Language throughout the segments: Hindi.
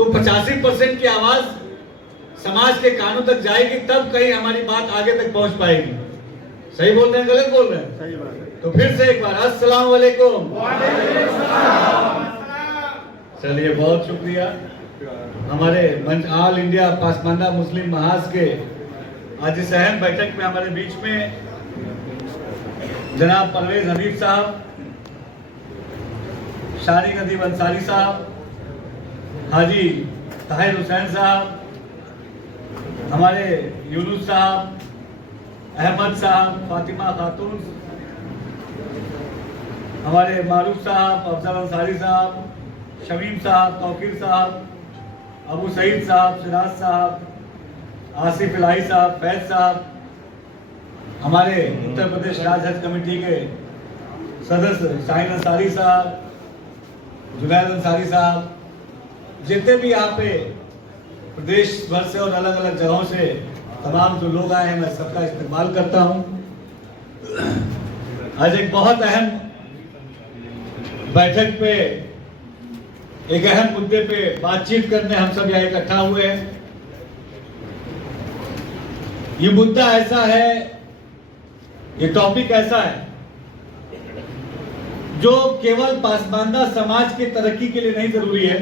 तो 85% की आवाज समाज के कानों तक जाएगी, तब कहीं हमारी बात आगे तक पहुंच पाएगी। सही बोल रहे हैं, गलत बोल रहे हैं? सही बात है। तो फिर से एक बार अस्सलाम वालेकुम। चलिए, बहुत शुक्रिया। हमारे मंच ऑल इंडिया पासमानदा मुस्लिम महाज के आज इस अहम बैठक में हमारे बीच में जनाब परवेज हनीफ साहब, शारी नदीम अंसारी साहब, हाजी ताहिर हुसैन साहब, हमारे यूनुस साहब, अहमद साहब, फातिमा खातून, हमारे मारूफ साहब, अफजल अंसारी साहब, शमीम साहब, तौकीर साहब, अबू सईद साहब, सिराज साहब, आसिफ इलाही साहब, फैज साहब, हमारे उत्तर प्रदेश राज्य हज कमेटी के सदस्य शाहीन अंसारी साहब, जुनैद अंसारी साहब, जितने भी यहाँ पे प्रदेश भर से और अलग अलग जगहों से तमाम जो लोग आए हैं, मैं सबका इस्तेमाल करता हूँ। आज एक बहुत अहम बैठक पे, एक अहम मुद्दे पे बातचीत करने हम सब यहाँ इकट्ठा हुए हैं। ये मुद्दा ऐसा है, ये टॉपिक ऐसा है जो केवल पासमानदा समाज की तरक्की के लिए नहीं जरूरी है।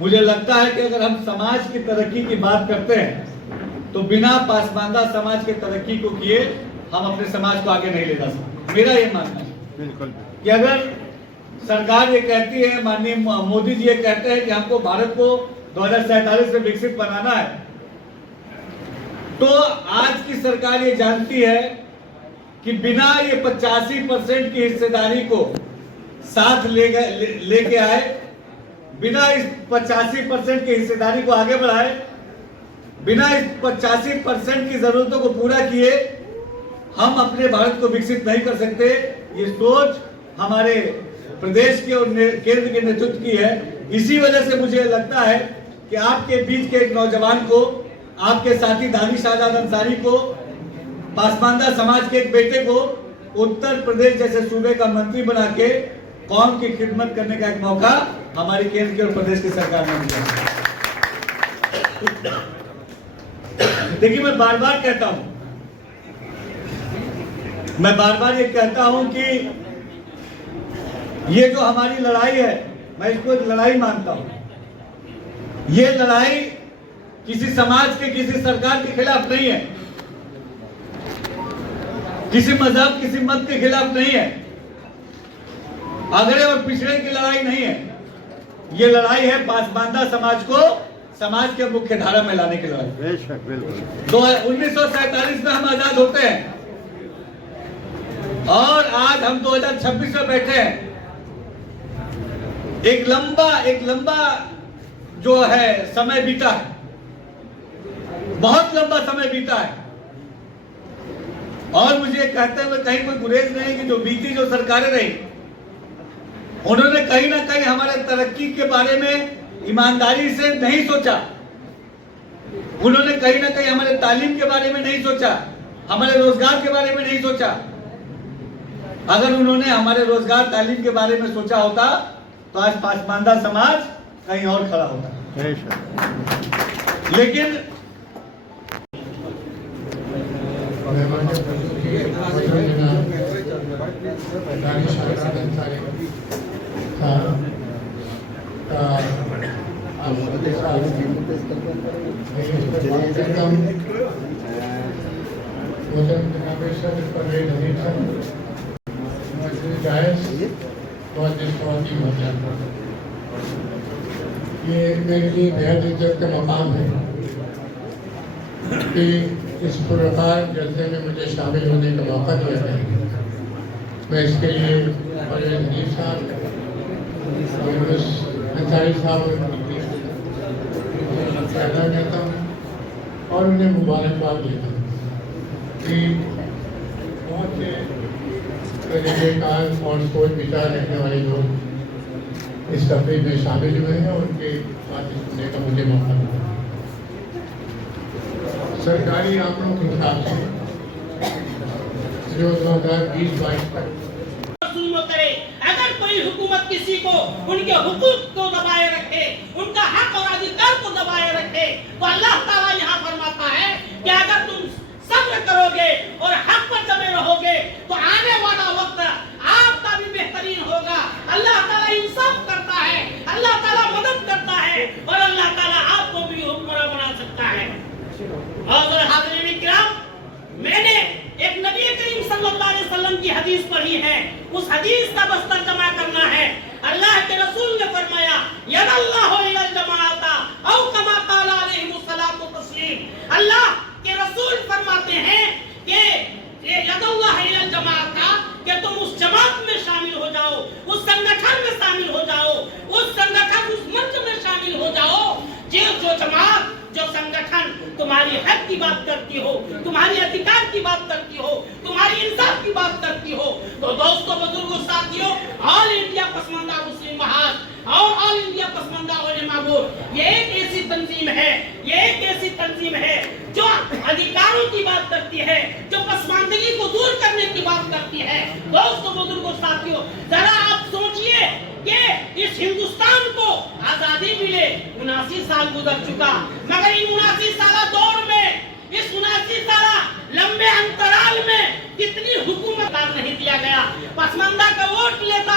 मुझे लगता है कि अगर हम समाज की तरक्की की बात करते हैं तो बिना पासमानदा समाज के तरक्की को किए हम अपने समाज को आगे नहीं ले जा सकते। मेरा ये मानना है बिल्कुल कि अगर सरकार ये कहती है, माननीय मोदी जी ये कहते हैं कि हमको भारत को 2047 में विकसित बनाना है, तो आज की सरकार ये जानती है कि बिना ये 85% की हिस्सेदारी को साथ लेके आए, बिना इस 85% की हिस्सेदारी को आगे बढ़ाए, बिना इस 85% की जरूरतों को पूरा किए हम अपने भारत को विकसित नहीं कर सकते। ये सोच हमारे प्रदेश के और केंद्र के नेतृत्व की है। इसी वजह से मुझे लगता है कि आपके बीच के एक नौजवान को, आपके साथी दानिश आजाद अंसारी को, पासमानदा समाज के एक बेटे को उत्तर प्रदेश जैसे सूबे का मंत्री बना के कौम की खिदमत करने का एक मौका हमारी केंद्र की और प्रदेश की सरकार ने दिया। देखिए, मैं बार बार कहता हूं, मैं बार बार ये कहता हूं कि ये जो हमारी लड़ाई है, मैं इसको एक लड़ाई मानता हूं। ये लड़ाई किसी समाज के, किसी सरकार के खिलाफ नहीं है, किसी मजहब, किसी मत के खिलाफ नहीं है, अगड़े और पिछड़े की लड़ाई नहीं है। ये लड़ाई है पासमानदा समाज को समाज के मुख्य धारा में लाने की लड़ाई। बेशक, बिल्कुल। 1947 में हम आजाद होते हैं और आज हम 2026 में बैठे हैं। एक लंबा जो है समय बीता है, बहुत लंबा समय बीता है, और मुझे कहते हुए कहीं कोई गुरेज नहीं कि जो बीती जो सरकारें रही, उन्होंने कहीं ना कहीं हमारे तरक्की के बारे में ईमानदारी से नहीं सोचा। उन्होंने कहीं ना कहीं हमारे तालीम के बारे में नहीं सोचा, हमारे रोजगार के बारे में नहीं सोचा। अगर उन्होंने हमारे रोजगार, तालीम के बारे में सोचा होता तो आज पासमानदा समाज कहीं और खड़ा होता। लेकिन ये मेरे लिए बेहद इज्जत का मकाम है कि इस पुरस्कार जलसे में मुझे शामिल होने का मौका दिया गया। मैं इसके लिए परवेज हनीफ साहब, यूनुस अंसारी साहब पैदा करता हूँ और उन्हें मुबारकबाद देता हूँ कि बहुत से तरीक़ेकार और सोच विचार रखने वाले लोग इस तकरीब में शामिल हुए हैं और उनके बात सुनने का मुझे मौका मिला। सरकारी आंकड़ों के हिसाब से जो 2020-22 तक करे, अगर कोई हुकूमत किसी को उनके हुकूक को दबाए रखे, उनका हक और अधिकार को दबाए रखे। तो अल्लाह ताला यहाँ फरमाता है कि अगर तुम सब्र करोगे और हक पर जमे रहोगे तो आने वाला वक्त आपका भी बेहतरीन होगा। अल्लाह ताला इंसाफ करता है, अल्लाह ताला मदद करता है और अल्लाह ताला आपको भी हुक्मरान बना सकता है। और हाज़रीन किराम, मैंने एक नबी करीम सल्लल्लाहु अलैहि वसल्लम की हदीस पढ़ी है, उस हदीस का बस तर्जुमा करना है। अल्लाह के रसूल ने फरमाया यदल्लाहु इलल जमाअता औ कमा क़ाल अलैहिस्सलातु तस्लीम। अल्लाह के रसूल फरमाते हैं कि यदल्लाहु इलल जमाअता, कि तुम उस जमात में शामिल हो जाओ, उस संगठन में शामिल हो जाओ, उस संगठन उस मंच में शामिल हो जाओ जो जमात जो संगठन तुम्हारी हक की बात करती हो, तुम्हारी अधिकार की बात करती हो, तुम्हारी इंसाफ की बात करती हो। तो दोस्तों, बुजुर्गों, साथियों, ऑल इंडिया पसमानदा मुस्लिम महाज और ऑल इंडिया पसमानदा उलेमा बोर्ड ये एक ऐसी तंजीम है, ये एक ऐसी तंजीम है जो अधिकारों की बात करती है, जो पसमानदगी को दूर करने की बात करती है। दोस्तों, बुजुर्गों, साथियों, जरा आप सोचिए कि इस हिंदुस्तान को आजादी मिले 79 साल गुजर चुका, मगर इन 79 साल दौर में, इस 79 साल लंबे अंतराल में कितनी हुकूमत नहीं दिया गया। पसमानदा का वोट लेता